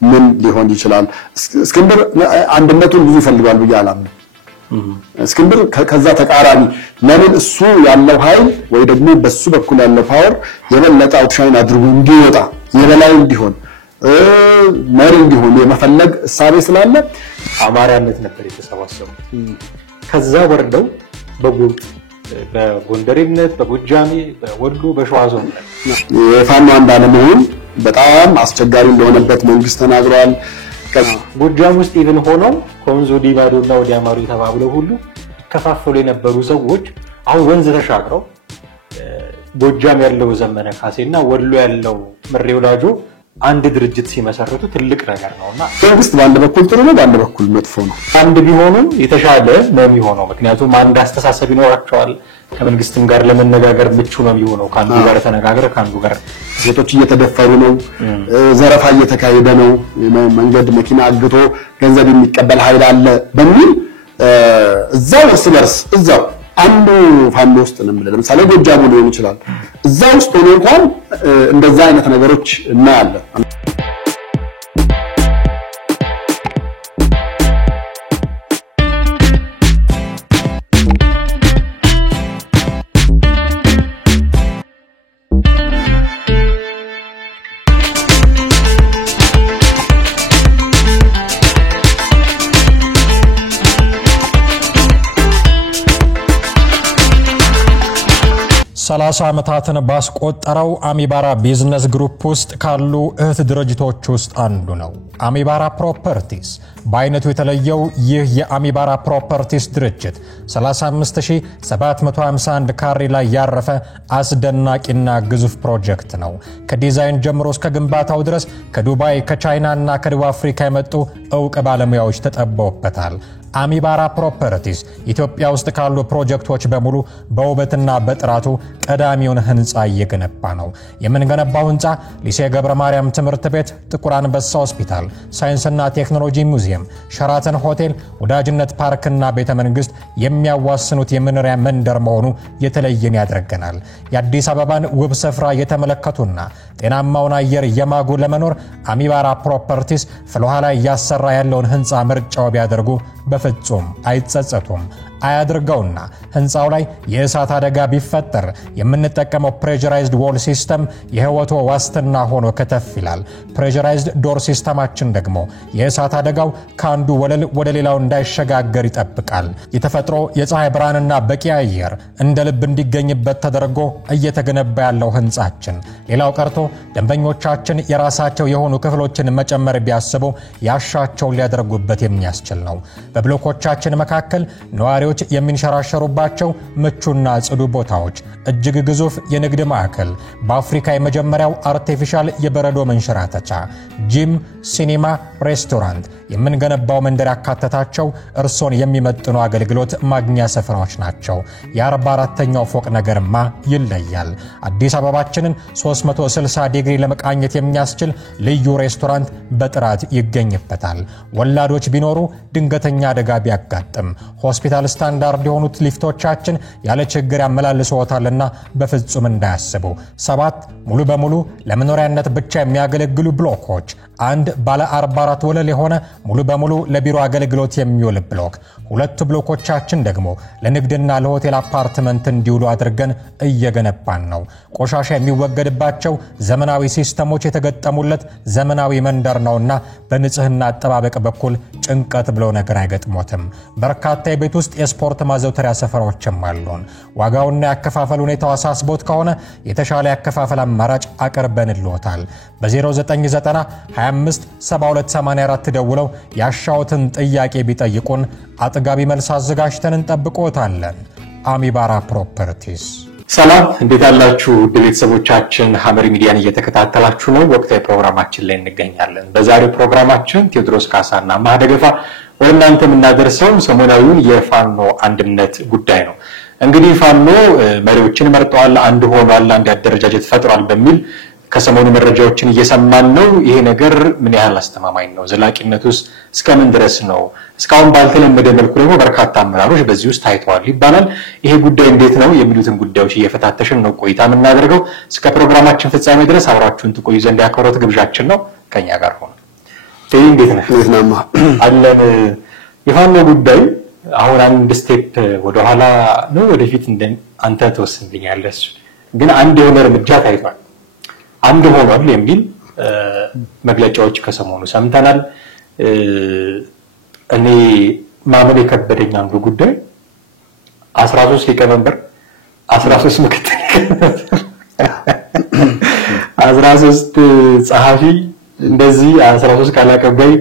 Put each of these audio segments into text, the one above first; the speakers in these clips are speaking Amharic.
ምን ሊሆን ይችላል እስክንድር አንድነቱን ብዙ ይፈልጋል ብያላም እስክንድር ከዛ ተቃራኒ ለምን እሱ ያለው ኃይል ወይ ደግሞ በሱ በኩል ያለው ፓወር የበለጠ አውትሻይን አድርጎ እንዲወጣ የበላይ እንዲሆን መሪ እንዲሆን የመፈለግ እሳቤ ስላለ አማራነት ነበር የተሰባሰበው ከዛ ወርደው በጎንደሬነት በጎጃሜ በወሎ በሸዋዞን የፋኖ አንዳለመሆን በጣም አስቸጋሪ እንደሆነበት መንግስት ተናግሯል ጎጃም ውስጥ ኢቭን ሆነው ኮንዞ ዲባዶና ወዲያማሩ ተባብለው ሁሉ ከፋፈሉ የነበሩ ሰዎች አሁን ወንዝ ተሻግረው ጎጃም ያለው ዘመነ ካሴና ወሎ ያለው ምሬ ወዳጆ አንድ ድርጅት ሲመሰረቱ ትልቅ ነገር ነውና መንግስት ባንድ በኩል ጥሩ ነው ባንድ በኩል መጥፎ ነው አንድ ቢሆኑ የተሻለ ነው የሚሆነው ምክንያቱም አንድ አስተሳሰብ ይኖራቸዋል ከመንግስትም ጋር ለመነጋገር ምቹ ነው የሚሆነው ካንዱ ጋር ተነጋገረ ካንዱ ጋር ሴቶች እየተደፈሩ ነው ዘረፋ እየተካሄደ ነው መንገድ መኪና አግቶ ገንዘብ የሚቀበል ኃይል አለ በሚል እዛው እርስ እዛው አንዱ ፋኖ ውስጥ ነው ማለት ለምሳሌ ጎጃሙ ሊሆን ይችላል እዛው ውስጥ ሆኖ እንኳን እንደዛ አይነት ነገሮች እናያለን ሰላሳ ዓመታትን ባስቆጠረው አሚባራ ቢዝነስ ግሩፕ ውስጥ ካሉ እህት ድርጅቶች ውስጥ አንዱ ነው አሚባራ ፕሮፐርቲስ በአይነቱ የተለየው ይህ የአሚባራ ፕሮፐርቲስ ድርጅት 35751 ካሬ ላይ ያረፈ አስደናቂና ግዙፍ ፕሮጀክት ነው ከዲዛይን ጀምሮ እስከ ግንባታው ድረስ ከዱባይ ከቻይናና ከደቡብ አፍሪካ የመጡ ዕውቅ ባለሙያዎች ተጠበውበታል አሚባራ ፕሮፐርቲስ ኢትዮጵያ ውስጥ ካሉ ፕሮጀክቶች በሙሉ በውበትና በጥራቱ ቀዳሚውን ህንጻ እየገነባ ነው የምንገነባው ህንጻ ሊሴ ገብረ ማርያም ትምህርት ቤት ጥቁር አንበሳ ሆስፒታል ሳይንስና ቴክኖሎጂ ሙዚየም ሸራተን ሆቴል ወዳጅነት ፓርክና ቤተ መንግስት የሚያዋስኑት የመኖሪያ መንደር መሆኑ የተለየን ያደርገናል የአዲስ አበባን ውብ ስፍራ የተመለከቱና ጤናማውን አየር የማጉ ለመኖር አሚባራ ፕሮፐርቲስ ፍልውሃ ላይ ያሰራ ያለውን ህንጻ ምርጫው ቢያደርጉ በፍጹም አይጸጸቱም አያድርገውና ህንጻው ላይ የእሳት አደጋ ቢፈጠር የምንጠቀመው ፕሬዠራይዝድ ዎል ሲስተም የህይወቶ ዋስትና ሆኖ ከተፍ ይላል ፕሬዠራይዝድ ዶር ሲስተማችን ደግሞ የእሳት አደጋው ካንዱ ወለል ወደ ሌላው እንዳይሸጋገር ይጠብቃል የተፈጥሮ የፀሐይ ብርሃንና በቂ አየር እንደ ልብ እንዲገኝበት ተደርጎ እየተገነባ ያለው ህንጻችን ሌላው ቀርቶ ደንበኞቻችን የራሳቸው የሆኑ ክፍሎችን መጨመር ቢያስቡ ያሻቸው ሊያደርጉበት የሚያስችል ነው በብሎኮቻችን መካከል ነዋሪዎች የሚንሸራሸሩባቸው ምቹና ጽዱ ቦታዎች እጅግ ግዙፍ የንግድ ማዕከል በአፍሪካ የመጀመሪያው አርቲፊሻል የበረዶ መንሸራተቻ ጂም ሲኒማ ሬስቶራንት የምንገነባው መንደር ያካተታቸው እርሶን የሚመጥኑ አገልግሎት ማግኛ ስፍራዎች ናቸው የ44ኛው ፎቅ ነገርማ ይለያል አዲስ አበባችንን 360 ዲግሪ ለመቃኘት የሚያስችል ልዩ ሬስቶራንት በጥራት ይገኝበታል ወላዶች ቢኖሩ ድንገተኛ አደጋ ቢያጋጥም ሆስፒታል ስታንዳርድ የሆኑት ሊፍቶቻችን ያለ ችግር ያመላልሰዎታልና በፍጹም እንዳያስቡ 7 ሙሉ በሙሉ ለመኖሪያነት ብቻ የሚያገለግሉ ብሎኮች አንድ ባለ 44 ወለል የሆነ ሙሉ በሙሉ ለቢሮ አገልግሎት የሚውል ብሎክ ሁለት ብሎኮቻችን ደግሞ ለንግድና ለሆቴል አፓርትመንት እንዲውሉ አድርገን እየገነባን ነው ቆሻሻ የሚወገድባቸው ዘመናዊ ሲስተሞች የተገጠሙለት ዘመናዊ መንደር ነውና በንጽህና አጠባበቅ በኩል ጭንቀት ብሎ ነገር አይገጥሞትም በርካታ የቤት ውስጥ የስፖርት ማዘውተሪያ ሰፈሮችም አሉን ዋጋውና ያከፋፈል ሁኔታው አሳስቦት ከሆነ የተሻለ ያከፋፈል አማራጭ አቀርበንልዎታል በ0990 25 7284 ደውለው ያሻውትን ጥያቄ ቢጠይቁን አጥጋቢ መልስ አዘጋጅተን እንጠብቅዎታለን አሚባራ ፕሮፐርቲስ ሰላም እንዴት አላችሁ ቤተሰቦቻችን ሐመር ሚዲያን እየተከታተላችሁ ነው ወቅታዊ ፕሮግራማችን ላይ እንገኛለን በዛሬው ፕሮግራማችን ቴዎድሮስ ካሳና ማህደገፋ ወለናንተ ምናደርሰው ሰሞናዊውን የፋኖ አንድነት ጉዳይ ነው እንግዲህ ፋኖ መሪዎችን መርጠዋል አንድ ሆኗል አንድ አደረጃጀት ፈጥሯል በሚል ከሰሞኑ መረጃዎችን እየሰማን ነው ይሄ ነገር ምን ያህል አስተማማኝ ነው ዘላቂነቱስ እስከምን ድረስ ነው እስካሁን ባልተለመደ መልኩ ደግሞ በርካታ አመራሮች በዚህ ውስጥ ታይተዋል ይባላል ይሄ ጉዳይ እንዴት ነው የሚሉትን ጉዳዮች እየፈታተሽን ነው ቆይታ ምናደርገው እስከ ፕሮግራማችን ፍጻሜ ድረስ አብራችሁን ትቆዩ ዘንድ ያከብሮት ግብዣችን ነው ከኛ ጋር ሆኖ እንዴት ነህ? አለን የፋኖ ጉዳይ አሁን አንድ ስቴፕ ወደ ኋላ ነው ወደፊት አንተ ተወስንልኛለህ። ግን አንድ የሆነ እርምጃ ታይቷል፣ አንድ ሆኗል የሚል መግለጫዎች ከሰሞኑ ሰምተናል። እኔ ማመን የከበደኝ አንዱ ጉዳይ 13 ሊቀመንበር 13 ምክትል 13 ጸሐፊ እንደዚህ 13 ቃል አቀባይ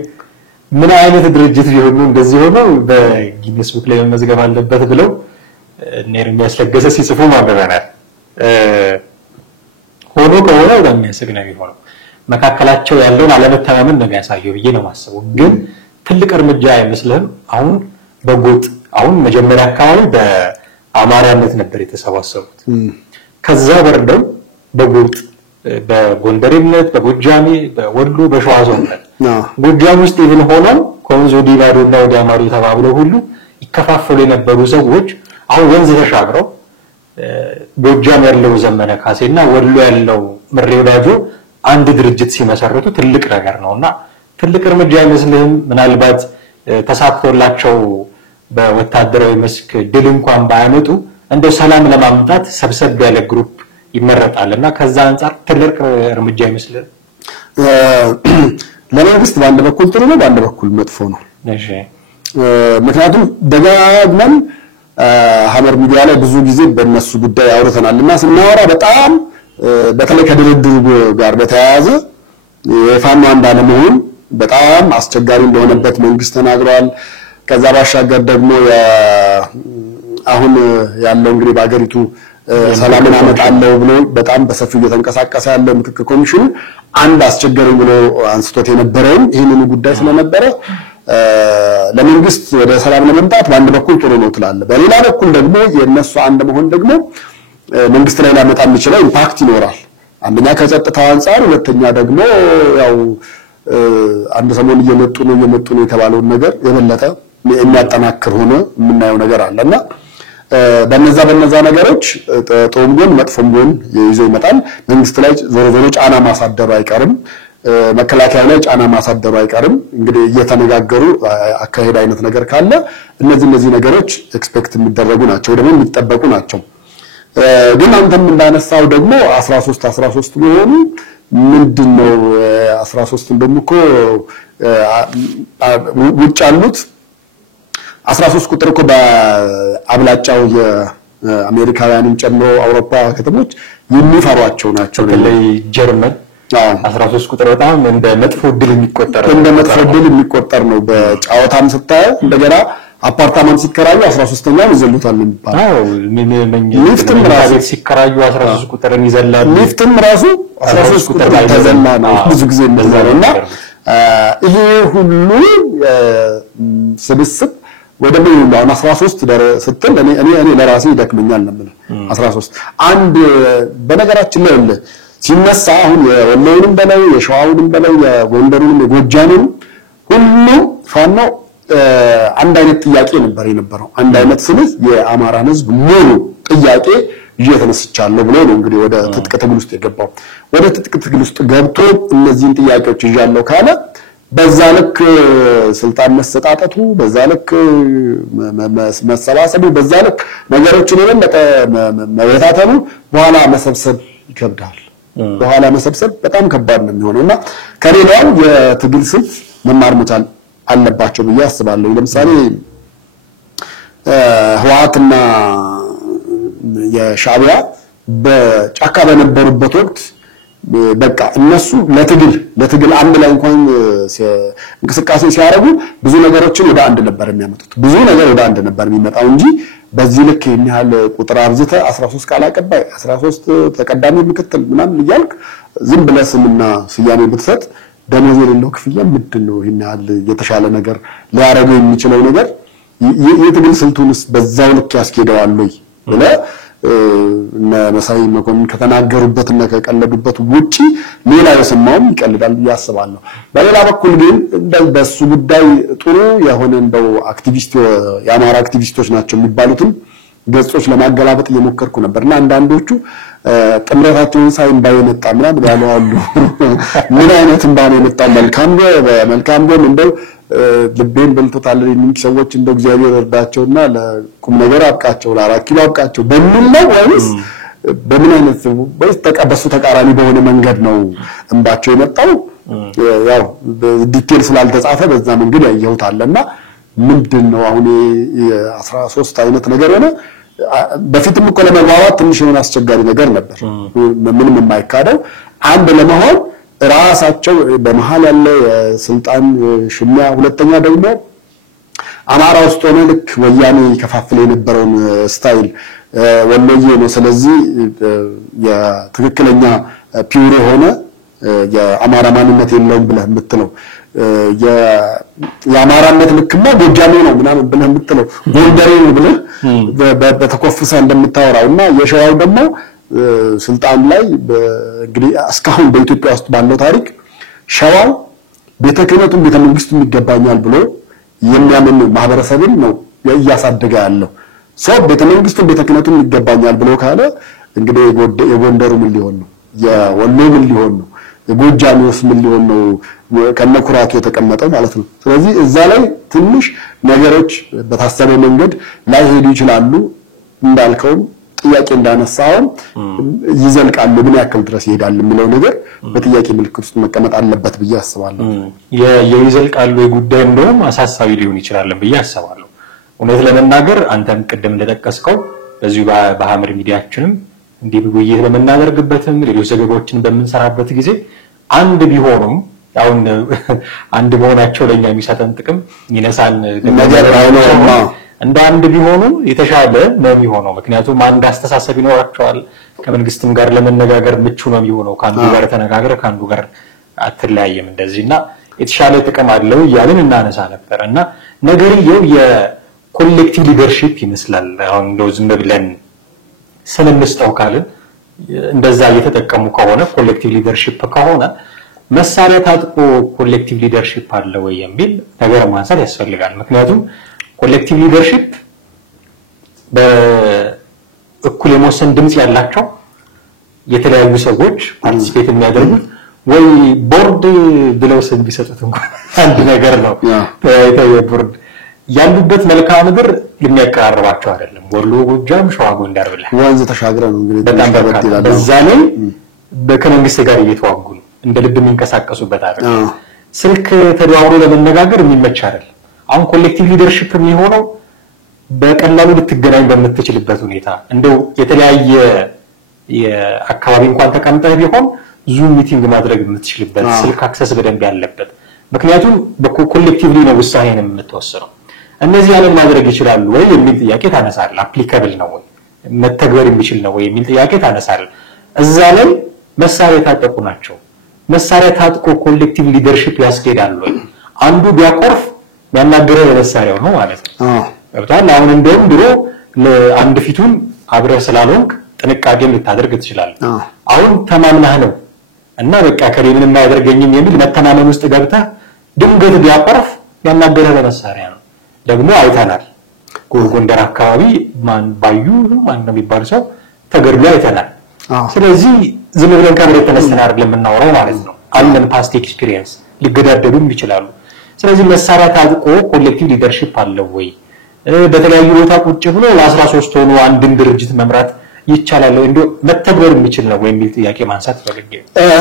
ምን አይነት ድርጅት ቢሆኑ እንደዚህ ሆነው በጊነስ ቡክ ላይ መመዝገብ አለበት ብለው ኤርሚያስ ለገሰ ሲጽፉ ማበረናል። ሆኖ ከሆነ የሚያስቅ ነው የሚሆነው። መካከላቸው ያለውን አለመተማመን ነው የሚያሳየው ብዬ ነው የማስበው። ግን ትልቅ እርምጃ አይመስልህም? አሁን በጎጥ አሁን መጀመሪያ አካባቢ በአማራነት ነበር የተሰባሰቡት። ከዛ ወርደው በጎጥ በጎንደሬነት፣ በጎጃሜ፣ በወሎ፣ በሸዋ ዞንነት ጎጃም ውስጥ ይሄን ሆነው ኮንዞ ዲባዶና ወደ አማሩ ተባብለው ሁሉ ይከፋፈሉ የነበሩ ሰዎች አሁን ወንዝ ተሻግረው ጎጃም ያለው ዘመነ ካሴና ወሎ ያለው ምሬ ወዳጆ አንድ ድርጅት ሲመሰርቱ ትልቅ ነገር ነውና ትልቅ እርምጃ አይመስልህም? ምናልባት ተሳክቶላቸው በወታደራዊ መስክ ድል እንኳን ባያመጡ እንደው ሰላም ለማምጣት ሰብሰብ ያለ ግሩፕ ይመረጣልና ከዛ አንፃር ትልቅ እርምጃ አይመስልህም? ለመንግስት በአንድ በኩል ጥሩ ነው፣ በአንድ በኩል መጥፎ ነው። እሺ ምክንያቱም ደጋግመን ሐመር ሚዲያ ላይ ብዙ ጊዜ በእነሱ ጉዳይ አውርተናልና ስናወራ በጣም በተለይ ከድርድሩ ጋር በተያያዘ የፋኖ አንድ አለመሆን በጣም አስቸጋሪ እንደሆነበት መንግስት ተናግሯል። ከዛ ባሻገር ደግሞ አሁን ያለው እንግዲህ በአገሪቱ ሰላምን አመጣለሁ ብሎ በጣም በሰፊው እየተንቀሳቀሰ ያለው ምክክር ኮሚሽኑ አንድ አስቸጋሪ ብሎ አንስቶት የነበረው ይሄንን ጉዳይ ስለነበረ ለመንግስት ወደ ሰላም ለመምጣት በአንድ በኩል ጥሩ ነው ትላለ። በሌላ በኩል ደግሞ የነሱ አንድ መሆን ደግሞ መንግስት ላይ ሊያመጣ የሚችለው ኢምፓክት ይኖራል። አንደኛ ከጸጥታው አንፃር፣ ሁለተኛ ደግሞ ያው አንድ ሰሞን እየመጡ ነው የተባለው ነገር የበለጠ የሚያጠናክር ሆነ የምናየው ነገር አለና በነዛ ነገሮች ጥሩም ጎን መጥፎም ጎን ይዞ ይመጣል። መንግስት ላይ ዞሮ ጫና ማሳደሩ አይቀርም፣ መከላከያ ላይ ጫና ማሳደሩ አይቀርም። እንግዲህ እየተነጋገሩ አካሄድ አይነት ነገር ካለ እነዚህ ነገሮች ኤክስፔክት የሚደረጉ ናቸው፣ ደግሞ የሚጠበቁ ናቸው። ግን አንተም እንዳነሳው ደግሞ 13 ሊሆኑ ምንድነው 13 እንደምኮ ውጭ ያሉት 13 ቁጥር እኮ በአብላጫው የአሜሪካውያንን ጨምሮ አውሮፓ ከተሞች የሚፈሯቸው ናቸው። በተለይ ጀርመን 13 ቁጥር በጣም እንደ መጥፎ ድል የሚቆጠር ነው። በጫዋታም ስታየው እንደገና አፓርታማም ሲከራዩ 13ኛው ይዘሉታል የሚባለው። ሊፍትም ራሱ ሲከራዩ 13 ቁጥርን ይዘላሉ። ሊፍትም ራሱ 13 ቁጥር ተዘላ ነው ብዙ ጊዜ እንደዛና ይሄ ሁሉ ስብስብ ወደ ምን ነው 13 ስትል እኔ ለራሴ ይደክመኛል ነው 13 አንድ በነገራችን ላይ አለ ሲነሳ አሁን የወሎውንም በላይ የሸዋውንም በላይ የጎንደሩንም የጎጃሙንም ሁሉ ፋኖ አንድ አይነት ጥያቄ ነበር የነበረው። አንድ አይነት ስልህ የአማራን ህዝብ ሙሉ ጥያቄ እየተነስቻለሁ ብሎ ነው እንግዲህ ወደ ትጥቅ ትግል ውስጥ የገባው። ወደ ትጥቅ ትግል ውስጥ ገብቶ እነዚህን ጥያቄዎች ይያለው ካለ በዛ ልክ ስልጣን መሰጣጠቱ፣ በዛ ልክ መሰባሰቡ፣ በዛ ልክ ነገሮችን የበለጠ መበታተኑ በኋላ መሰብሰብ ይከብዳል። በኋላ መሰብሰብ በጣም ከባድ ነው የሚሆነውና ከሌላው የትግል ስልት መማር መቻል አለባቸው ብዬ አስባለሁ። ለምሳሌ ህወሓትና የሻዕቢያ በጫካ በነበሩበት ወቅት በቃ እነሱ ለትግል አንድ ላይ እንኳን እንቅስቃሴ ሲያደርጉ ብዙ ነገሮችን ወደ አንድ ነበር የሚያመጡት። ብዙ ነገር ወደ አንድ ነበር የሚመጣው እንጂ በዚህ ልክ የሚያህል ቁጥር አብዝተ 13 ቃል አቀባይ 13 ተቀዳሚ ምክትል ምናምን እያልክ ዝም ብለህ ስምና ስያሜ ብትሰጥ ደሞዝ የሌለው ክፍያ ምንድነው? ይሄን ያህል የተሻለ ነገር ሊያረገው የሚችለው ነገር የትግል ስልቱንስ በዛው ልክ ያስኬደዋል ወይ ብለህ መሳይ መኮንን ከተናገሩበትና ከቀለዱበት ውጪ ሌላ የሰማውም ይቀልዳል ያስባለሁ። በሌላ በኩል ግን በሱ ጉዳይ ጥሩ የሆነ እንደው አክቲቪስት የአማራ አክቲቪስቶች ናቸው የሚባሉትም ገጾች ለማገላበጥ እየሞከርኩ ነበርና አንዳንዶቹ ጥምረታቸውን ሳይን ባይመጣ ምናምን ያለው አሉ ምን አይነት እንባን የመጣ መልካም ጎን እንደው ልቤን በልቶታል የሚል ሰዎች እንደው እግዚአብሔር እርዳቸውና ለቁም ነገር አብቃቸው ለ4 ኪሎ አብቃቸው በሚል ነው ወይስ በምን አይነት ወይስ ተቀበሱ ተቃራኒ በሆነ መንገድ ነው እንባቸው የመጣው ያው ዲቴል ስላልተጻፈ በዛ መንገድ ያየሁት አለና ምንድነው አሁን 13 አይነት ነገር ሆነ በፊትም እኮ ለመግባባት ትንሽ የሆነ አስቸጋሪ ነገር ነበር ምንም የማይካደው አንድ ለመሆን ራሳቸው በመሃል ያለ የስልጣን ሽሚያ ሁለተኛ ደግሞ አማራ ውስጥ ሆነ ልክ ወያኔ ከፋፍለ የነበረውን ስታይል ወሎዬ ነው ስለዚህ የትክክለኛ ፒውር ሆነ የአማራ ማንነት የለውም ብለህ የምትለው የአማራነት ልክማ ጎጃሜ ነው ምናምን ብለህ የምትለው ጎንደሬ ነው ብለህ በተኮፍሰ እንደምታወራውና የሸዋው ደግሞ ስልጣን ላይ እንግዲህ እስካሁን በኢትዮጵያ ውስጥ ባለው ታሪክ ሸዋው ቤተክህነቱን ቤተመንግስቱን ይገባኛል ብሎ የሚያምን ማህበረሰብን ነው ያያሳደገ ያለው ሰው ቤተመንግስቱን ቤተክህነቱን ይገባኛል ብሎ ካለ እንግዲህ የጎንደሩ ምን ሊሆን ነው የወሎ ምን ሊሆን ነው የጎጃሜውስ ምን ሊሆን ነው ከነኩራቱ የተቀመጠው ማለት ነው ስለዚህ እዛ ላይ ትንሽ ነገሮች በታሰበ መንገድ ላይ ሄዱ ይችላሉ እንዳልከው ጥያቄ እንዳነሳው ይዘልቃሉ ምን ያክል ድረስ ይሄዳል የሚለው ነገር በጥያቄ ምልክት ውስጥ መቀመጥ አለበት ብዬ አስባለሁ የይዘልቃሉ የጉዳይ እንደውም አሳሳቢ ሊሆን ይችላል ብዬ አስባለሁ እውነት ለመናገር አንተም ቀደም እንደተጠቀስከው በዚሁ በሐመር ሚዲያችንም እንዲህ ብዬ ለመናገርበትም ሌሎች ዘገባዎችን በመንሰራበት ጊዜ አንድ ቢሆኑም አሁን አንድ መሆናቸው ለኛ የሚሰጠን ጥቅም ይነሳን ነገር አይኖርማ እንደ አንድ ቢሆኑ የተሻለ ነው የሚሆነው ምክንያቱም አንድ አስተሳሰብ ይኖራቸዋል ከመንግስትም ጋር ለመነጋገር ምቹ ነው የሚሆነው ካንዱ ጋር ተነጋገረ ካንዱ ጋር አትለያየም እንደዚህና የተሻለ ጥቅም አለው ያለን እናነሳ ነበርና ነገርየው የኮሌክቲቭ ሊደርሺፕ ይመስላል አሁን እንደው ዝም ብለን ስለምስጠው ካልን እንደዛ እየተጠቀሙ ከሆነ ኮሌክቲቭ ሊደርሺፕ ከሆነ መሳሪያ ታጥቆ ኮሌክቲቭ ሊደርሺፕ አለ ወይ የሚል ነገር ማንሳት ያስፈልጋል ምክንያቱም ኮሌክቲቭ ሊደርሺፕ በእኩል የመወሰን ድምጽ ያላቸው የተለያዩ ሰዎች ፓርቲሲፔት የሚያደርጉት ወይ ቦርድ ብለው ስም ቢሰጡት እንኳን አንድ ነገር ነው ቦርድ ያሉበት መልካም ምድር ለሚያቀራርባቸው አይደለም ወሎ ጎጃም ሸዋ ጎንደር ብለ ወንዝ ተሻግረው ነው እንግዲህ በጣም በዛ ላይ በከመንግስት ጋር እየተዋጉ ነው እንደ ልብ የሚንቀሳቀሱበት አይደለም ስልክ ተደዋውሎ ለመነጋገር የሚመች አይደለም አሁን ኮሌክቲቭ ሊደርሺፕ የሚሆነው በቀላሉ ልትገናኝ በመተችልበት ሁኔታ እንደው የተለያየ የአካባቢ እንኳን ተቀምጠህ ቢሆን ዙም ሚቲንግ ማድረግ የምትችልበት ስልክ አክሰስ በደንብ ያለበት ምክንያቱም በኮሌክቲቭሊ ነው ውሳኔን የምትወስነው እነዚህ ያለን ማድረግ ይችላሉ ወይ የሚል ጥያቄ ታነሳለ አፕሊካብል ነው ወይ መተግበር የሚችል ነው ወይ የሚል ጥያቄ ታነሳለ እዛ ላይ መሳሪያ ታጠቁ ናቸው መሳሪያ ታጥቆ ኮሌክቲቭ ሊደርሺፕ ያስኬዳል ወይ አንዱ ቢያቆርፍ ያናገረው ለመሳሪያው ነው ማለት ነው ወጣላ አሁን እንደውም ድሮ ለአንድ ፊቱን አብረህ ስላልሆንክ ጥንቃቄም ልታደርግ ትችላለህ አሁን ተማምናህ ነው እና በቃ ከሌምን የማያደርገኝም የሚል መተማመን ውስጥ ገብተህ ድንገት ቢያቆርፍ ያናገረው ለመሳሪያ ነው ደግሞ አይተናል ጎንደር አካባቢ ማን ባዩ ማን ነው የሚባል ሰው ተገድሎ አይተናል ስለዚህ ዝም ብለን ከመሬት ተነስተን አይደለም እናወራው ማለት ነው አለን ፓስት ኤክስፒሪየንስ ሊገዳደሉም ይችላሉ ስለዚህ መሳሪያ ታጥቆ ኮሌክቲቭ ሊደርሺፕ አለው ወይ በተለያዩ ቦታ ቁጭ ብሎ ለ13 ሆኖ አንድን ድርጅት መምራት ይቻላል እንዴ መተግበር የሚችል ነው ወይ የሚል ጥያቄ ማንሳት ፈልጌ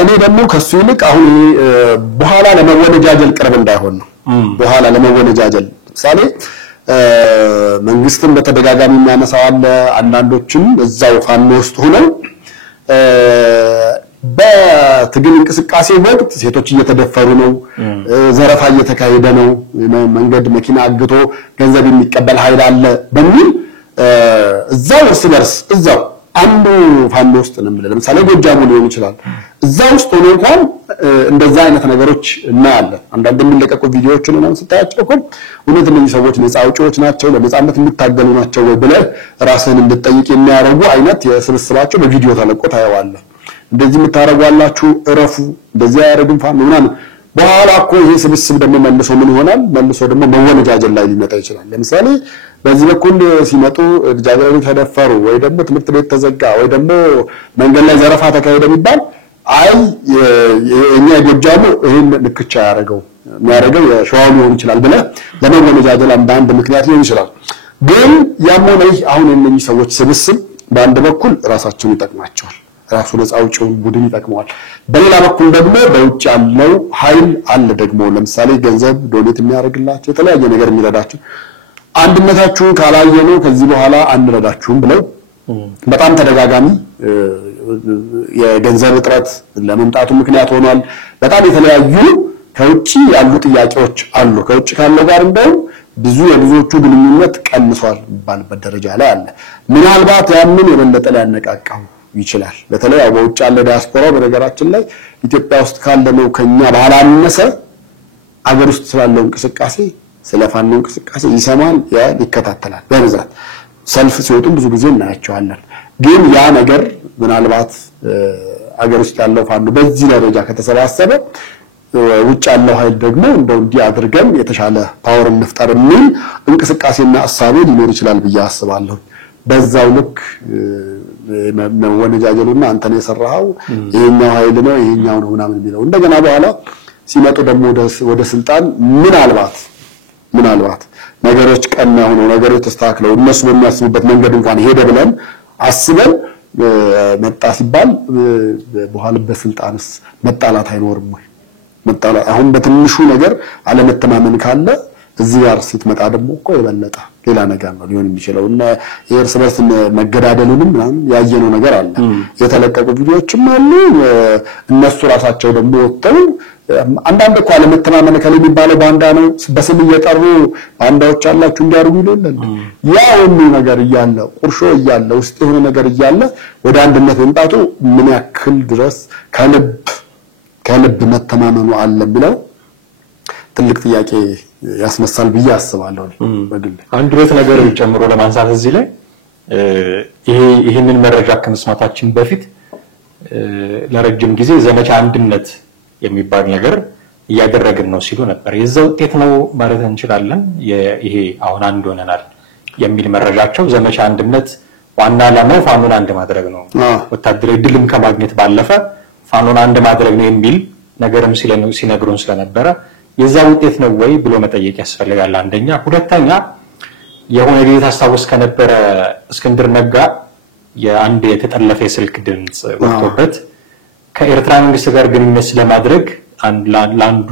እኔ ደግሞ ከሱ ይልቅ አሁን በኋላ ለመወነጃጀል ቅርብ እንዳይሆን ነው በኋላ ለመወነጃጀል ምሳሌ መንግስትን በተደጋጋሚ የሚያነሳው አለ አንዳንዶችም እዛው ፋኖ ውስጥ ሆነው በትግል እንቅስቃሴ ወቅት ሴቶች እየተደፈሩ ነው ዘረፋ እየተካሄደ ነው መንገድ መኪና አግቶ ገንዘብ የሚቀበል ኃይል አለ በሚል እዛው እርስ እዛው አንዱ ፋኖ ውስጥ ነው ማለት ለምሳሌ ጎጃሙ ሊሆን ይችላል እዛው ውስጥ ሆኖ እንኳን እንደዛ አይነት ነገሮች እናያለን አንዳንድ የሚለቀቁ ቪዲዮዎችን ነው ስታያቸው እኮ እውነት እነዚህ ሰዎች ነፃ አውጪዎች ናቸው ለነፃነት የሚታገሉ ናቸው ወይ ብለህ ራስህን እንድትጠይቅ የሚያደርጉ አይነት የስብስባቸው በቪዲዮ ተለቆ ታየዋለህ እንደዚህ የምታረጋላችሁ እረፉ እንደዚህ ያረግም ፋኖ ምናምን በኋላ እኮ ይሄ ስብስብ ደግሞ መልሶ ምን ይሆናል መልሶ ደግሞ መወነጃጀል ላይ ሊመጣ ይችላል ለምሳሌ በዚህ በኩል ሲመጡ ልጃገረዶች ተደፈሩ ወይ ደግሞ ትምህርት ቤት ተዘጋ ወይ ደግሞ መንገድ ላይ ዘረፋ ተካሄደ ቢባል አይ የኛ ጎጃሙ ይሄን ልክቻ ያደረገው የሚያደርገው የሸዋው ሊሆን ይችላል ብለህ ለመወነጃጀል አንድ ምክንያት ሊሆን ይችላል። ግን ያም ሆነ ይህ አሁን እነኚህ ሰዎች ስብስብ በአንድ በኩል ራሳቸውን ይጠቅማቸዋል፣ ራሱ ነፃ አውጪውን ቡድን ይጠቅመዋል። በሌላ በኩል ደግሞ በውጭ ያለው ኃይል አለ ደግሞ ለምሳሌ ገንዘብ ዶኔት የሚያደርግላቸው የተለያየ ነገር የሚረዳቸው አንድነታችሁን ካላየነው ከዚህ በኋላ አንረዳችሁም ብለው በጣም ተደጋጋሚ የገንዘብ እጥረት ለመምጣቱ ምክንያት ሆኗል። በጣም የተለያዩ ከውጭ ያሉ ጥያቄዎች አሉ። ከውጭ ካለው ጋር እንደው የብዙዎቹ ግንኙነት ቀንሷል ባልበት ደረጃ ላይ አለ። ምናልባት ያንን የበለጠ ሊያነቃቃው ይችላል። በተለይ በውጭ ያለ ዲያስፖራ በነገራችን ላይ ኢትዮጵያ ውስጥ ካለነው ከኛ ባላነሰ አገር ውስጥ ስላለው እንቅስቃሴ ስለፋኖ እንቅስቃሴ ይሰማል፣ ይከታተላል። በብዛት ሰልፍ ሲወጡም ብዙ ጊዜ እናያቸዋለን። ግን ያ ነገር ምናልባት አገር ውስጥ ያለው ፋኖ በዚህ ደረጃ ከተሰባሰበ ውጭ ያለው ኃይል ደግሞ እንደው እንዲህ አድርገን የተሻለ ፓወር እንፍጠር የሚል እንቅስቃሴና አሳቤ ሊኖር ይችላል ብዬ አስባለሁ። በዛው ልክ ወነጃጀሉና አንተ ነው የሰራው ይሄኛው ኃይል ነው ይሄኛው ነው ምናምን የሚለው እንደገና በኋላ ሲመጡ ደግሞ ወደ ስልጣን ምናልባት ነገሮች ቀና ሆነው ነገሮች ተስተካክለው እነሱ በሚያስቡበት መንገድ እንኳን ሄደ ብለን አስበን መጣ ሲባል በኋላ በስልጣንስ መጣላት አይኖርም ወይ? መጣላት አሁን በትንሹ ነገር አለመተማመን ካለ እዚህ ጋር ሲትመጣ ደግሞ እኮ የበለጠ ሌላ ነገር ነው ሊሆን የሚችለው እና የእርስ በርስ መገዳደሉንም ያየነው ነገር አለ። የተለቀቁ ቪዲዮዎችም አሉ። እነሱ ራሳቸው ደግሞ ወጥተው አንዳንድ እኮ አለመተማመን ከሌላ የሚባለው ባንዳ ነው በስም እየጠሩ ባንዳዎች አላችሁ እንዲያርጉ ይላል። ያ ሁሉ ነገር እያለ ቁርሾ እያለ ውስጥ የሆነ ነገር እያለ ወደ አንድነት መምጣቱ ምን ያክል ድረስ ከልብ መተማመኑ አለ ብለው ትልቅ ጥያቄ ያስነሳል ብዬ አስባለሁ። በግል አንድ ሁለት ነገር ጨምሮ ለማንሳት እዚህ ላይ ይሄንን መረጃ ከመስማታችን በፊት ለረጅም ጊዜ ዘመቻ አንድነት የሚባል ነገር እያደረግን ነው ሲሉ ነበር። የዛው ውጤት ነው ማለት እንችላለን። ይሄ አሁን አንድ ሆነናል የሚል መረጃቸው ዘመቻ አንድነት ዋና ዓላማው ፋኖን አንድ ማድረግ ነው፣ ወታደራዊ ድልም ከማግኘት ባለፈ ፋኖን አንድ ማድረግ ነው የሚል ነገርም ሲነግሩን ስለነበረ የዛ ውጤት ነው ወይ ብሎ መጠየቅ ያስፈልጋል። አንደኛ። ሁለተኛ የሆነ ጊዜ ታስታውስ ከነበረ እስክንድር ነጋ የአንድ የተጠለፈ የስልክ ድምጽ ወጥቶበት ከኤርትራ መንግስት ጋር ግንኙነት ስለማድረግ ለአንዱ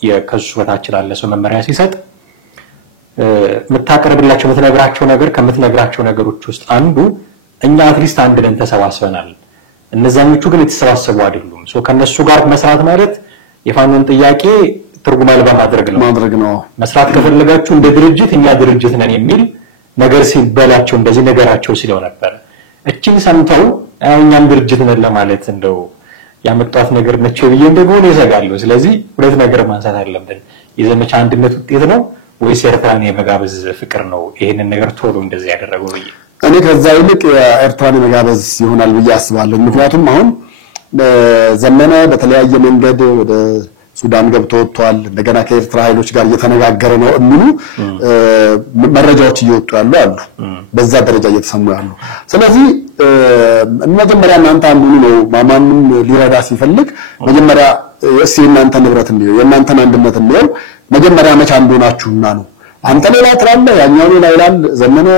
የከሱ በታች ላለ ሰው መመሪያ ሲሰጥ የምታቀርብላቸው የምትነግራቸው ነገር ከምትነግራቸው ነገሮች ውስጥ አንዱ እኛ አትሊስት አንድ ነን ተሰባስበናል፣ እነዛኞቹ ግን የተሰባሰቡ አይደሉም። ከነሱ ጋር መስራት ማለት የፋኖን ጥያቄ ትርጉም አልባ ማድረግ ነው። መስራት ከፈለጋችሁ እንደ ድርጅት እኛ ድርጅት ነን የሚል ነገር ሲበላቸው እንደዚህ ነገራቸው ሲለው ነበር። እቺን ሰምተው እኛም ድርጅት ነን ለማለት እንደው ያመጣት ነገር ነች ብዬ እንደሆነ ይዘጋሉ። ስለዚህ ሁለት ነገር ማንሳት አለብን። የዘመቻ አንድነት ውጤት ነው ወይስ ኤርትራን የመጋበዝ ፍቅር ነው ይሄንን ነገር ቶሎ እንደዚህ ያደረገው ብዬ እኔ ከዛ ይልቅ ኤርትራን የመጋበዝ ይሆናል ብዬ አስባለሁ። ምክንያቱም አሁን ዘመነ በተለያየ መንገድ ወደ ሱዳን ገብቶ ወጥቷል። እንደገና ከኤርትራ ኃይሎች ጋር እየተነጋገረ ነው የሚሉ መረጃዎች እየወጡ አሉ። በዛ ደረጃ እየተሰሙ ያሉ። ስለዚህ መጀመሪያ እናንተ አንዱ ነው ማማንም ሊረዳ ሲፈልግ መጀመሪያ የእናንተ ንብረት ነው የእናንተን አንድነት ነው መጀመሪያ መቻ አንዱ ናችሁና ነው። አንተ ሌላ ትላለህ፣ ያኛው ሌላ ይላል፣ ዘመነ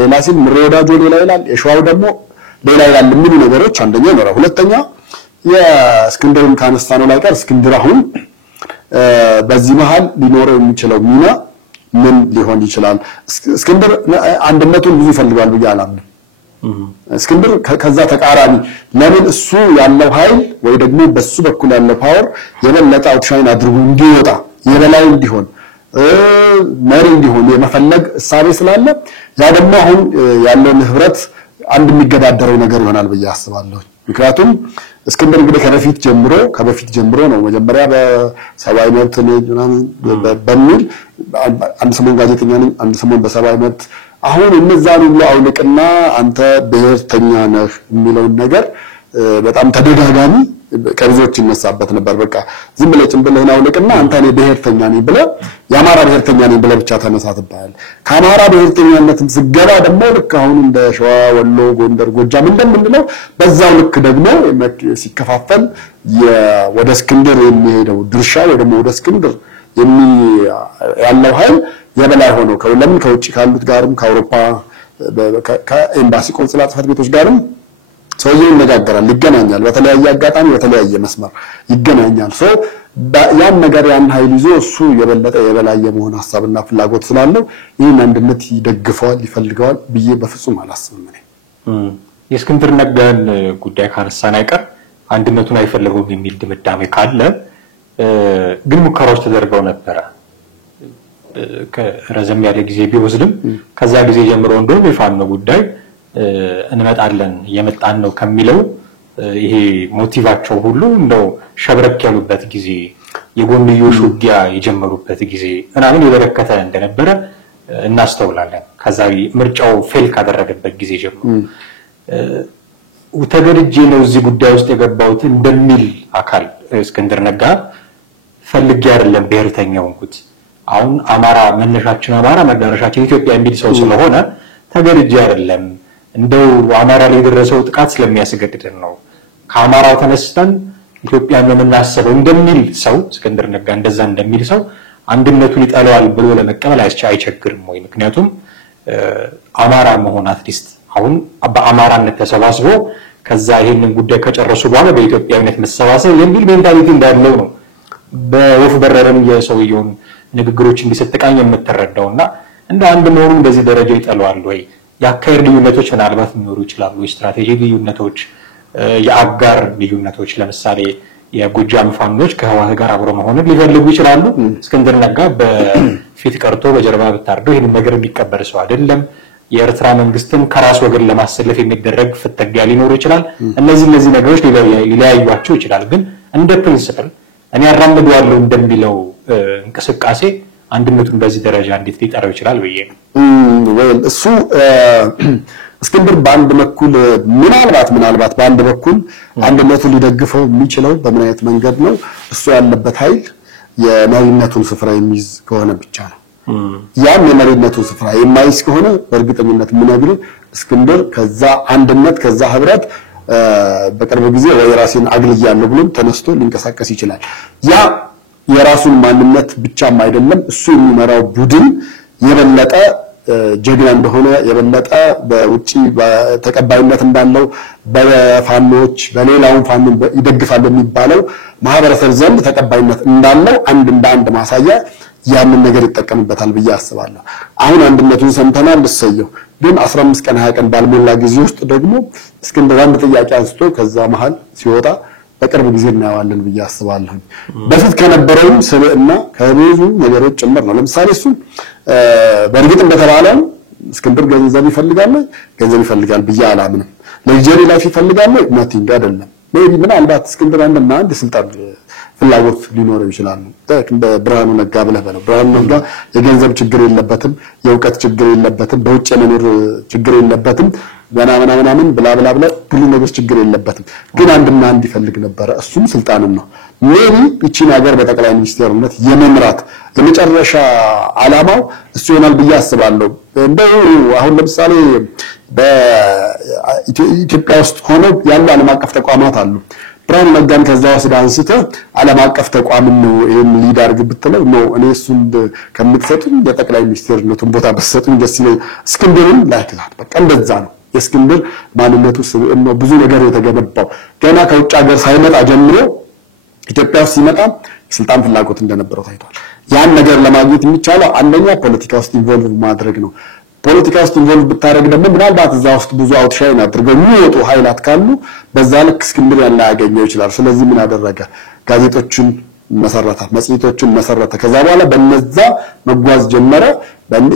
ሌላ ሲል ምሬ ወዳጆ ሌላ ይላል፣ የሸዋው ደግሞ ሌላ ይላል የሚሉ ነገሮች አንደኛ ነው። ሁለተኛ የእስክንድርን ካነሳነው ላይ ቀር እስክንድር አሁን በዚህ መሃል ሊኖረው የሚችለው ሚና ምን ሊሆን ይችላል? እስክንድር አንድነቱን ብዙ ይፈልጋል ብዬ አላምንም። እስክንድር ከዛ ተቃራኒ ለምን እሱ ያለው ኃይል ወይ ደግሞ በሱ በኩል ያለው ፓወር የበለጠ አውትሻይን አድርጎ እንዲወጣ የበላይ እንዲሆን መሪ እንዲሆን የመፈለግ እሳቤ ስላለ ያ ደግሞ አሁን ያለውን ህብረት አንድ የሚገዳደረው ነገር ይሆናል ብዬ አስባለሁ። ምክንያቱም እስክንድር እንግዲህ ከበፊት ጀምሮ ነው መጀመሪያ በሰብአዊ መብት በሚል አንድ ሰሞን ጋዜጠኛ ነኝ፣ አንድ ሰሞን በሰብአዊ መብት አሁን እነዛን ሁሉ አውልቅና አንተ ብሔርተኛ ነህ የሚለውን ነገር በጣም ተደጋጋሚ ከብዙዎች ይነሳበት ነበር። በቃ ዝም ብለህ ጭንብልህን አውልቅና አንተ እኔ ብሔርተኛ ነኝ ብለህ የአማራ ብሔርተኛ ነኝ ብለህ ብቻ ተነሳትብሃል። ከአማራ ብሔርተኛነትም ስገባ ደግሞ ልክ አሁን እንደ ሸዋ፣ ወሎ፣ ጎንደር፣ ጎጃም እንደምንለው በዛው ልክ ደግሞ ሲከፋፈል ወደ እስክንድር የሚሄደው ድርሻ ወይ ደግሞ ወደ እስክንድር ያለው ኃይል የበላይ ሆኖ ለምን ከውጭ ካሉት ጋርም ከአውሮፓ ከኤምባሲ ቆንስላ ጽሕፈት ቤቶች ጋርም ሰውየው ይነጋገራል፣ ይገናኛል። በተለያየ አጋጣሚ በተለያየ መስመር ይገናኛል። ያን ነገር ያን ኃይል ይዞ እሱ የበለጠ የበላይ የመሆን ሐሳብና ፍላጎት ስላለው ይህን አንድነት ይደግፈዋል፣ ይፈልገዋል ብዬ በፍጹም አላስብም። የእስክንድር ነጋን ጉዳይ ካነሳን አይቀር አንድነቱን አይፈልገውም የሚል ድምዳሜ ካለ ግን ሙከራዎች ተደርገው ነበረ። ከረዘም ያለ ጊዜ ቢወስድም ከዛ ጊዜ ጀምሮ እንደውም የፋኖ ጉዳይ እንመጣለን የመጣን ነው ከሚለው ይሄ ሞቲቫቸው ሁሉ እንደው ሸብረክ ያሉበት ጊዜ የጎንዮሽ ውጊያ የጀመሩበት ጊዜ ምናምን የበረከተ እንደነበረ እናስተውላለን። ከዛ ምርጫው ፌል ካደረገበት ጊዜ ጀምሮ ተገድጄ ነው እዚህ ጉዳይ ውስጥ የገባሁት እንደሚል አካል እስክንድር ነጋ ፈልጌ አይደለም ብሔርተኛው እንኩት አሁን አማራ መነሻችን አማራ መዳረሻችን ኢትዮጵያ የሚል ሰው ስለሆነ ተገድጄ አይደለም እንደው አማራ ላይ የደረሰው ጥቃት ስለሚያስገድደን ነው ከአማራው ተነስተን ኢትዮጵያን ለምናስበው እንደሚል ሰው እስክንድር ነጋ እንደዛ እንደሚል ሰው አንድነቱን ይጣላል ብሎ ለመቀበል አይቸግርም ወይ? ምክንያቱም አማራ መሆን አትሊስት አሁን በአማራነት ተሰባስቦ ከዛ ይሄንን ጉዳይ ከጨረሱ በኋላ በኢትዮጵያዊነት መሰባሰብ የሚል ሜንታሊቲ እንዳለው ነው በወፍ በረረም የሰውየውን ንግግሮች እንዲሰጥቃኝ የምትረዳውና እንደ አንድ መሆኑን በዚህ ደረጃ ይጣላል ወይ? የአካሄድ ልዩነቶች ምናልባት ሊኖሩ ይችላሉ፣ የስትራቴጂ ልዩነቶች፣ የአጋር ልዩነቶች። ለምሳሌ የጎጃም ፋኖች ከህወሓት ጋር አብሮ መሆንን ሊፈልጉ ይችላሉ። እስክንድር ነጋ በፊት ቀርቶ በጀርባ ብታርደው ይሄን ነገር የሚቀበል ሰው አይደለም። የኤርትራ መንግስትን ከራስ ወገን ለማሰለፍ የሚደረግ ፍተጋ ሊኖር ይችላል። እነዚህ ነገሮች ሊለያዩዋቸው ይችላል። ግን እንደ ፕሪንሲፕል እኔ አራምደዋለሁ እንደሚለው እንቅስቃሴ አንድነቱን በዚህ ደረጃ እንዴት ሊጠራው ይችላል ብዬ ነው። እሱ እስክንድር በአንድ በኩል ምናልባት በአንድ በኩል አንድነቱን ሊደግፈው የሚችለው በምን አይነት መንገድ ነው? እሱ ያለበት ኃይል የመሪነቱን ስፍራ የሚይዝ ከሆነ ብቻ ነው። ያን የመሪነቱን ስፍራ የማይዝ ከሆነ በእርግጠኝነት የምነግርህ እስክንድር ከዛ አንድነት ከዛ ህብረት በቅርብ ጊዜ ወይ ራሴን አግልያለሁ ብሎ ተነስቶ ሊንቀሳቀስ ይችላል። ያ የራሱን ማንነት ብቻም አይደለም እሱ የሚመራው ቡድን የበለጠ ጀግና እንደሆነ የበለጠ በውጪ ተቀባይነት እንዳለው በፋኖች በሌላው ፋኖ ይደግፋል የሚባለው ማህበረሰብ ዘንድ ተቀባይነት እንዳለው አንድ ማሳያ ያንን ነገር ይጠቀምበታል ብዬ አስባለሁ። አሁን አንድነቱን ሰምተናል፣ ልሰየው። ግን 15 ቀን 20 ቀን ባልሞላ ጊዜ ውስጥ ደግሞ እስክንድር አንድ ጥያቄ አንስቶ ከዛ መሃል ሲወጣ በቅርብ ጊዜ እናያዋለን ብዬ አስባለሁ። በፊት ከነበረው ስብዕና ከብዙ ነገሮች ጭምር ነው። ለምሳሌ እሱ በእርግጥ እንደተባለው እስክንድር ገንዘብ ይፈልጋል ብዬ አላምንም። ለጀሪ ላይፍ ይፈልጋል ናቲንግ አይደለም። ምናልባት እስክንድር አንድ ስልጣን ፍላጎት ሊኖረው ይችላል። በብርሃኑ ነጋ ብለህ በለው። ብርሃኑ ነጋ የገንዘብ ችግር የለበትም፣ የእውቀት ችግር የለበትም፣ በውጭ የመኖር ችግር የለበትም፣ ምናምን ብላ ሁሉ ነገር ችግር የለበትም። ግን አንድ ይፈልግ ነበር፣ እሱም ስልጣንን ነው። ሜቢ እቺን ሀገር በጠቅላይ ሚኒስትርነት የመምራት የመጨረሻ ዓላማው እሱ ይሆናል ብዬ አስባለሁ። እንደው አሁን ለምሳሌ በኢትዮጵያ ውስጥ ሆኖ ያሉ ዓለም አቀፍ ተቋማት አሉ። ብርሃኑ ነጋን ከዛ ወስደህ አንስተህ ዓለም አቀፍ ተቋምን ነው ይሄን ሊድ አድርግ ብትለው ነው እኔ እሱን ከምትሰጡኝ የጠቅላይ ሚኒስትርነቱን ቦታ በሰጡኝ ደስ ይለኝ። እስክንድርን ላይክላት በቃ እንደዛ ነው። የእስክንድር ማንነቱ ነው ብዙ ነገር የተገነባው ገና ከውጭ ሀገር ሳይመጣ ጀምሮ ኢትዮጵያ ውስጥ ሲመጣ ስልጣን ፍላጎት እንደነበረው ታይቷል። ያን ነገር ለማግኘት የሚቻለው አንደኛ ፖለቲካ ውስጥ ኢንቮልቭ ማድረግ ነው። ፖለቲካ ውስጥ ኢንቮልቭ ብታረግ ደግሞ ምናልባት እዛ ውስጥ ብዙ አውትሻይን አድርገው የሚወጡ ኃይላት ካሉ በዛ ልክ እስክንድር ያላገኘው ይችላል። ስለዚህ ምን አደረገ? ጋዜጦችን መሰረተ፣ መጽሔቶችን መሰረተ። ከዛ በኋላ በነዛ መጓዝ ጀመረ።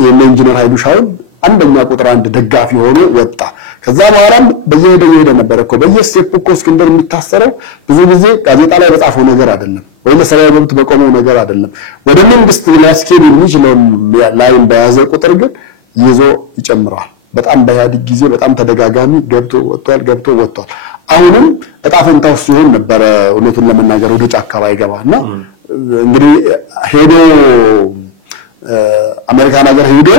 የኢንጂነር ኃይሉ ሻውል አንደኛ ቁጥር አንድ ደጋፊ ሆኖ ወጣ። ከዛ በኋላም በየሄደ ነበር እኮ በየስቴፕ እኮ እስክንድር የሚታሰረው ብዙ ጊዜ ጋዜጣ ላይ በጻፈው ነገር አይደለም ወይ ለሰራዊ መብት በቆመው ነገር አይደለም። ወደ መንግስት ሊያስኬድ የሚችለው ላይን በያዘ ቁጥር ግን ይዞ ይጨምራል። በጣም በኢህአዴግ ጊዜ በጣም ተደጋጋሚ ገብቶ ወጥቷል አሁንም እጣ ፈንታው ሲሆን ነበር እውነቱን ለመናገር ወደ ጫካ ባይገባና እንግዲህ ሄዶ አሜሪካን ሀገር ሄዶ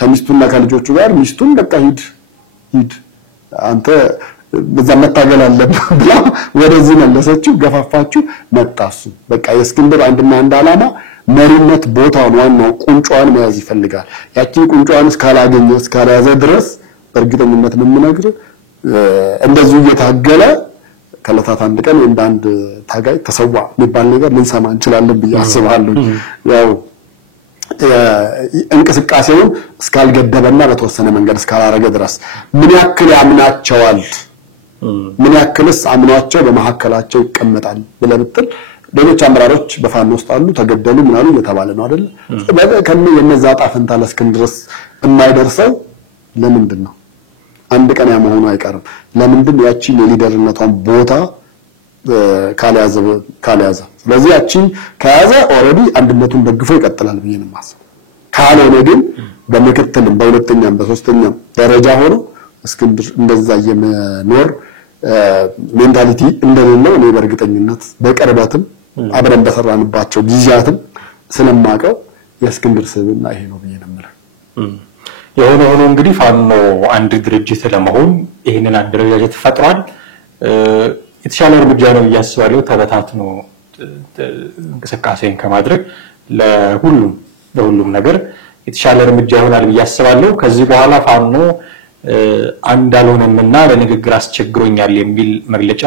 ከሚስቱና ከልጆቹ ጋር ሚስቱን በቃ ሂድ አንተ በዛ መታገል አለብህ ብላ ወደዚህ መለሰችው ገፋፋችሁ መጣሱ በቃ የእስክንድር አንድና አንድ ዓላማ መሪነት ቦታውን ዋናው ቁንጫዋን መያዝ ይፈልጋል ያቺን ቁንጫዋን እስካላገኘ እስካላያዘ ድረስ በእርግጠኝነት ነው የምነግርህ እንደዚህ እየታገለ ከለታት አንድ ቀን እንዳንድ ታጋይ ተሰዋ የሚባል ነገር ልንሰማ እንችላለን ብዬ አስባለሁ ያው እንቅስቃሴውን እስካልገደበና በተወሰነ መንገድ እስካላረገ ድረስ ምን ያክል ያምናቸዋል ምን ያክልስ አምኗቸው በመሐከላቸው ይቀመጣል ብለብጥል ሌሎች አመራሮች በፋኖ ውስጥ አሉ ተገደሉ ምናሉ እየተባለ ነው አይደል ከነ የነዛ ጣፈንታ ለእስክንድርስ የማይደርሰው ለምንድን ነው አንድ ቀን ያ መሆኑ አይቀርም ለምንድን ያቺን የሊደርነቷን ቦታ ካልያዘ ስለዚህ ያቺን ከያዘ ኦሬዲ አንድነቱን ደግፎ ይቀጥላል ብዬ ነው ማሰብ ካልሆነ ግን በመከተልም በሁለተኛም በሶስተኛም ደረጃ ሆኖ እስክንድር እንደዛ የመኖር ሜንታሊቲ እንደሌለው እኔ በእርግጠኝነት በቅርበትም አብረን በሰራንባቸው ጊዜያትም ስለማቀው የእስክንድር ስብዕና ይሄ ነው ብዬ ነው የምለው የሆነ ሆኖ እንግዲህ ፋኖ አንድ ድርጅት ለመሆን ይሄንን አደረጃጀት ፈጥሯል የተሻለ እርምጃ ነው ያስባለው ተበታትኖ እንቅስቃሴን ከማድረግ ለሁሉም ነገር የተሻለ እርምጃ ይሆናል ያስባለው ከዚህ በኋላ ፋኖ አንድ አልሆነምና ለንግግር አስቸግሮኛል የሚል መግለጫ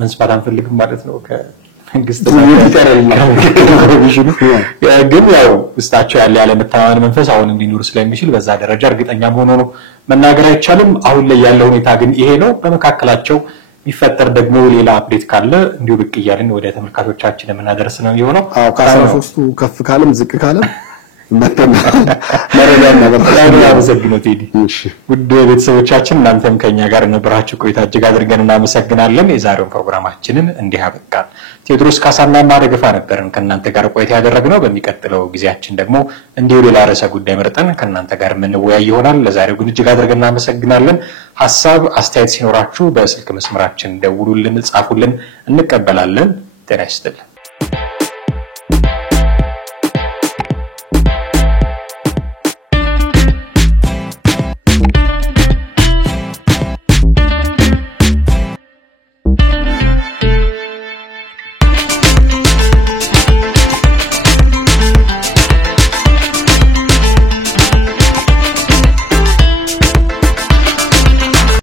መንስፋት አንፈልግም ማለት ነው ከመንግስት ግን ያው ውስጣቸው ያለ መተማመን መንፈስ አሁን እንዲኖር ስለሚችል በዛ ደረጃ እርግጠኛ ሆኖ ነው መናገር አይቻልም አሁን ላይ ያለው ሁኔታ ግን ይሄ ነው በመካከላቸው ይፈጠር ደግሞ ሌላ አፕዴት ካለ እንዲሁ ብቅ ይያልን ወደ ተመልካቾቻችን የምናደርስ ነው የሆነው ከ13ቱ ከፍ ካለም ዝቅ ካለም ውድ ቤተሰቦቻችን እናንተም ከኛ ጋር ነበራችሁ ቆይታ እጅግ አድርገን እናመሰግናለን የዛሬው ፕሮግራማችንን እንዲህ አበቃን ቴዎድሮስ ካሳና ማደገፋ ነበርን ከናንተ ጋር ቆይታ ያደረግነው በሚቀጥለው ጊዜያችን ደግሞ እንዲሁ ሌላ ርዕሰ ጉዳይ መርጠን ከናንተ ጋር የምንወያይ ይሆናል ለዛሬው ግን እጅግ አድርገን እናመሰግናለን ሐሳብ አስተያየት ሲኖራችሁ በስልክ መስመራችን ደውሉልን ጻፉልን እንቀበላለን ጤና ይስጥልን